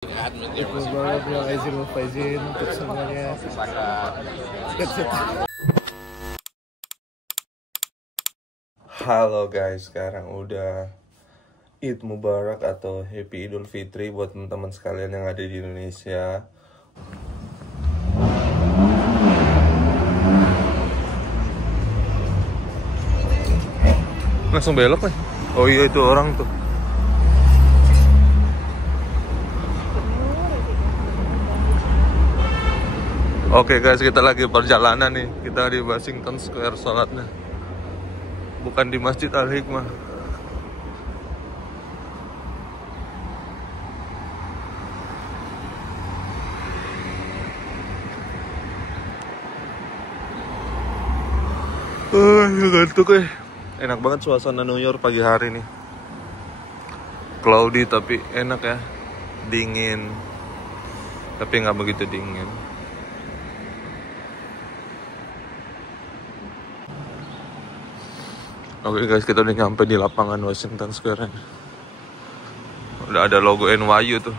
Mubarak yang izin faizin untuk semuanya. Halo guys, sekarang udah Id Mubarak atau Happy Idul Fitri buat teman-teman sekalian yang ada di Indonesia. Langsung belok nih. Oh iya, itu orang tuh. Oke guys, kita lagi perjalanan nih. Kita di Washington Square sholatnya, bukan di Masjid Al-Hikmah. Ngantuk ya. Enak banget suasana New York pagi hari nih. Cloudy tapi enak ya. Dingin, tapi nggak begitu dingin. Oke guys, kita udah nyampe di lapangan Washington Square. Udah ada logo NYU tuh.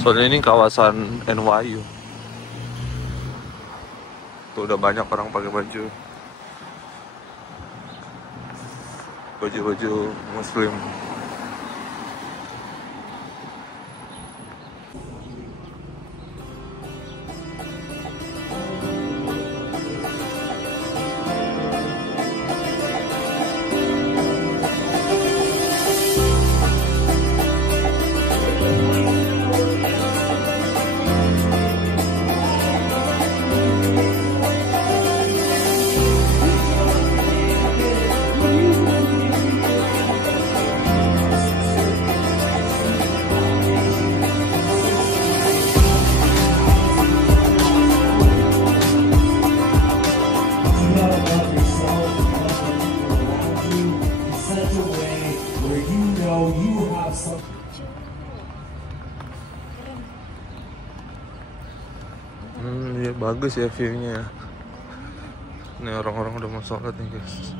Soalnya ini kawasan NYU. Tuh udah banyak orang pakai baju Muslim. Ya bagus ya view-nya ya. Ini orang-orang udah mau sholat nih guys.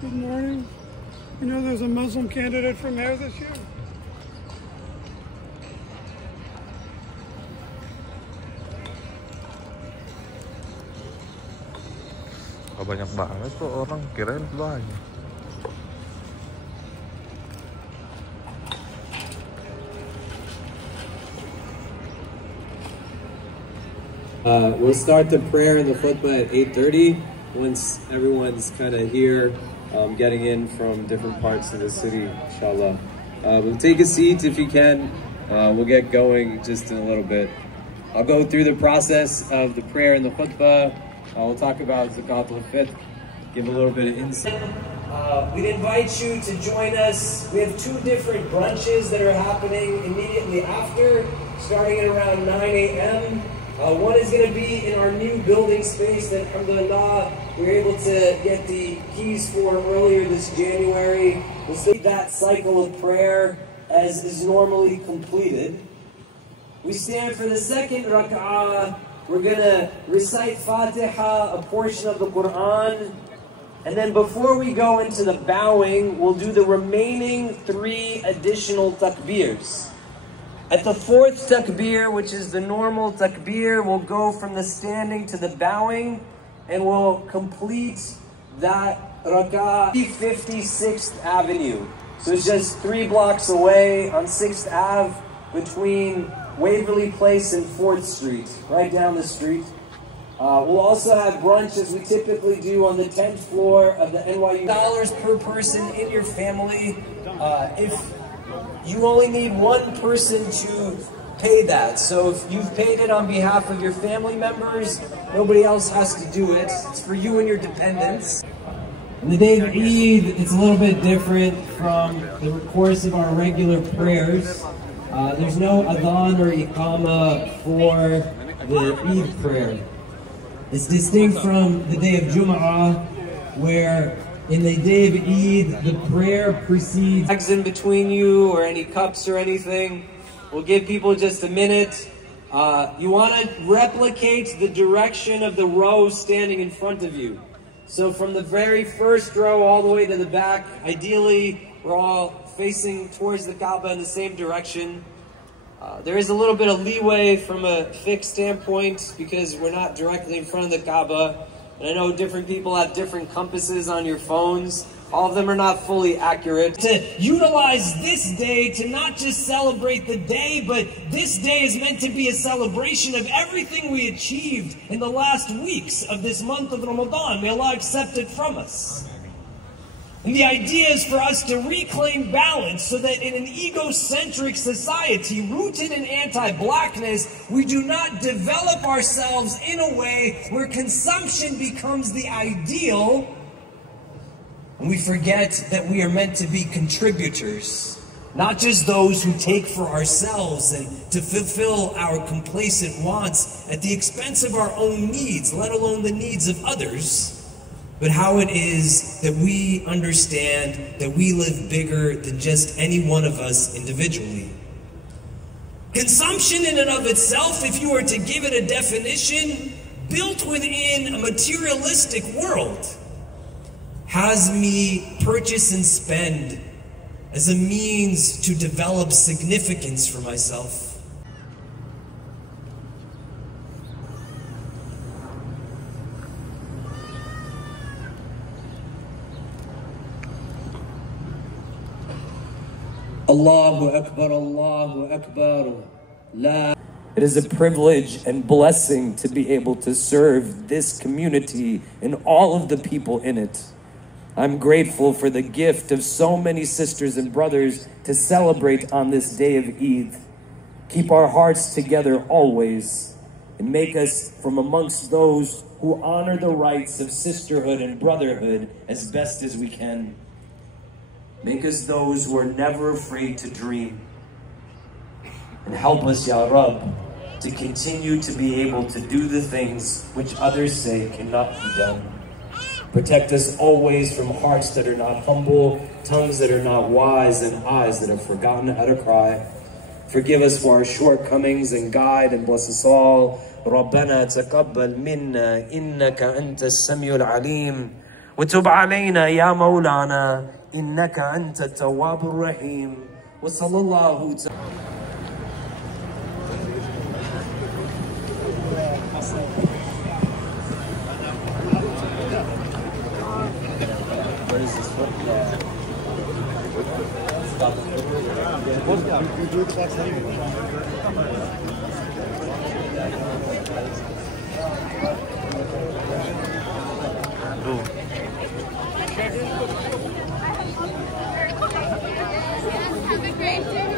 Good morning. You know there's a Muslim candidate for mayor this year? Banyak banget tuh orang, kirain banyak. We'll start the prayer and the khutbah at 8:30 once everyone's kind of here, getting in from different parts of the city, inshallah. We'll take a seat if you can. We'll get going just in a little bit. I'll go through the process of the prayer and the khutbah. We'll talk about Zakat al-Fitr, give a little bit of insight. We'd invite you to join us. We have two different brunches that are happening immediately after, starting at around 9 a.m. One is going to be in our new building space that, alhamdulillah, we were able to get the keys for earlier this January. We'll see that cycle of prayer as is normally completed. We stand for the second rak'ah. We're going to recite Fatiha, a portion of the Quran, and then before we go into the bowing, we'll do the remaining 3 additional takbirs. At the 4th takbir, which is the normal takbir, we'll go from the standing to the bowing, and we'll complete that rak'ah 56th Avenue. So it's just 3 blocks away on 6th Ave between Waverly Place and 4th Street, right down the street. We'll also have brunch as we typically do on the 10th floor of the NYU. $1 per person in your family. If you only need one person to pay that. So if you've paid it on behalf of your family members, nobody else has to do it. It's for you and your dependents. On the day of Eid, it's a little bit different from the course of our regular prayers. There's no adhan or iqama for the Eid prayer. It's distinct from the day of Jum'ah, where in the day of Eid, the prayer precedes. Bags in between you or any cups or anything. We'll give people just a minute. You want to replicate the direction of the row standing in front of you. So from the very first row all the way to the back, ideally we're all facing towards the Kaaba in the same direction. There is a little bit of leeway from a fixed standpoint because we're not directly in front of the Kaaba. And I know different people have different compasses on your phones. All of them are not fully accurate. To utilize this day to not just celebrate the day, but this day is meant to be a celebration of everything we achieved in the last weeks of this month of Ramadan. May Allah accept it from us. And the idea is for us to reclaim balance so that in an egocentric society rooted in anti-blackness, we do not develop ourselves in a way where consumption becomes the ideal, and we forget that we are meant to be contributors, not just those who take for ourselves and to fulfill our complacent wants at the expense of our own needs, let alone the needs of others. But how it is that we understand that we live bigger than just any one of us individually. Consumption in and of itself, if you were to give it a definition, built within a materialistic world, has me purchase and spend as a means to develop significance for myself. Allahu Akbar, Allahu Akbar. La. It is a privilege and blessing to be able to serve this community and all of the people in it. I'm grateful for the gift of so many sisters and brothers to celebrate on this day of Eid. Keep our hearts together always and make us from amongst those who honor the rights of sisterhood and brotherhood as best as we can. Make us those who are never afraid to dream. And help us, Ya Rabb, to continue to be able to do the things which others say cannot be done. Protect us always from hearts that are not humble, tongues that are not wise, and eyes that have forgotten how to cry. Forgive us for our shortcomings and guide and bless us all. ربنا تقبل منا إنك أنت السميع العليم وتب علينا يا مولانا إنك أنت التواب الرحيم وصلى الله تعالى. Have a great day.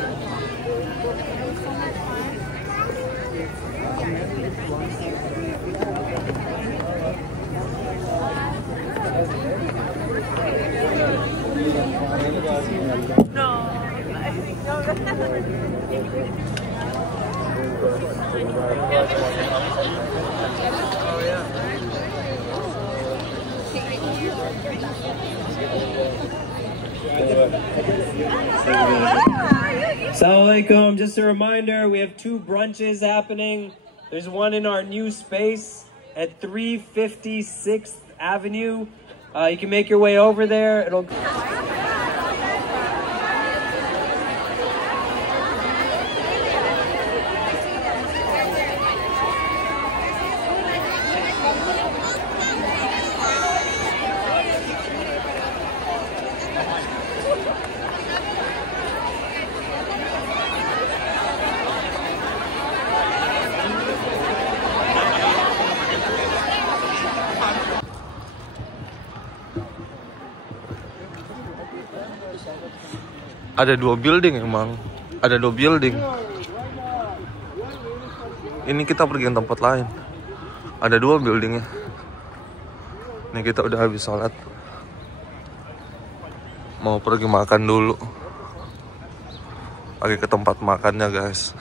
Assalamu alaikum. Just a reminder, we have 2 brunches happening. There's one in our new space at 356th Avenue. You can make your way over there. It'll. Ada 2 building emang. Ada 2 building. Ini kita pergi ke tempat lain. Ada 2 buildingnya. Ini kita udah habis sholat. Mau pergi makan dulu. Lagi ke tempat makannya guys.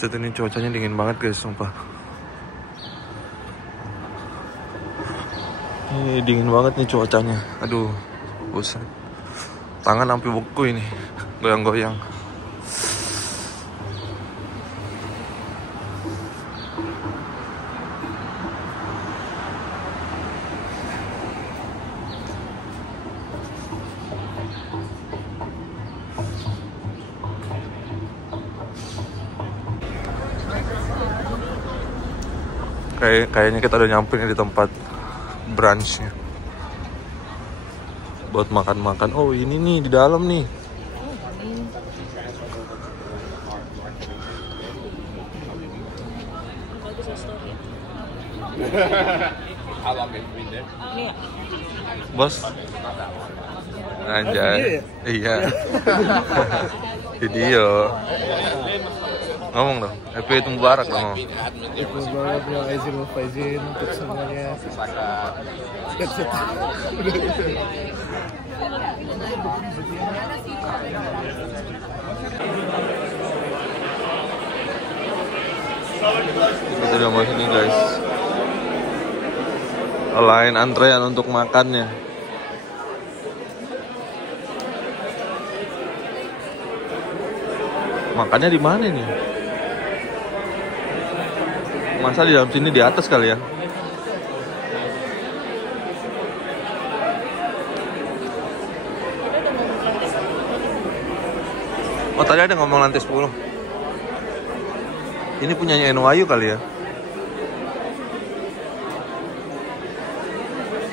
Set, ini cuacanya dingin banget guys, sumpah. Ini dingin banget nih cuacanya. Aduh, buset. Tangan sampai beku ini, goyang-goyang. Kayaknya kita udah nyampe nih di tempat brunchnya buat makan-makan. Oh, ini nih di dalam nih. Bos, anjay. Iya. Video. Ngomong dong, Happy Eid Mubarak dong. Eid Mubarak, minal aizin wal faizin untuk semuanya. Kita udah mau sini guys. Lain antrean untuk makannya. Makannya di mana nih? Masa di dalam sini di atas kali ya? Oh, tadi ada ngomong lantai 10. Ini punyanya NYU kali ya?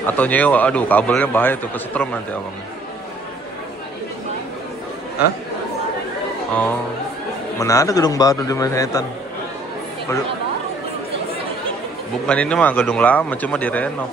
Atau nyewa? Aduh, kabelnya bahaya tuh, kesetrum nanti abangnya. Hah? Oh, mana ada gedung baru di Manhattan? Bukan, ini mah gedung lama, cuma direnov.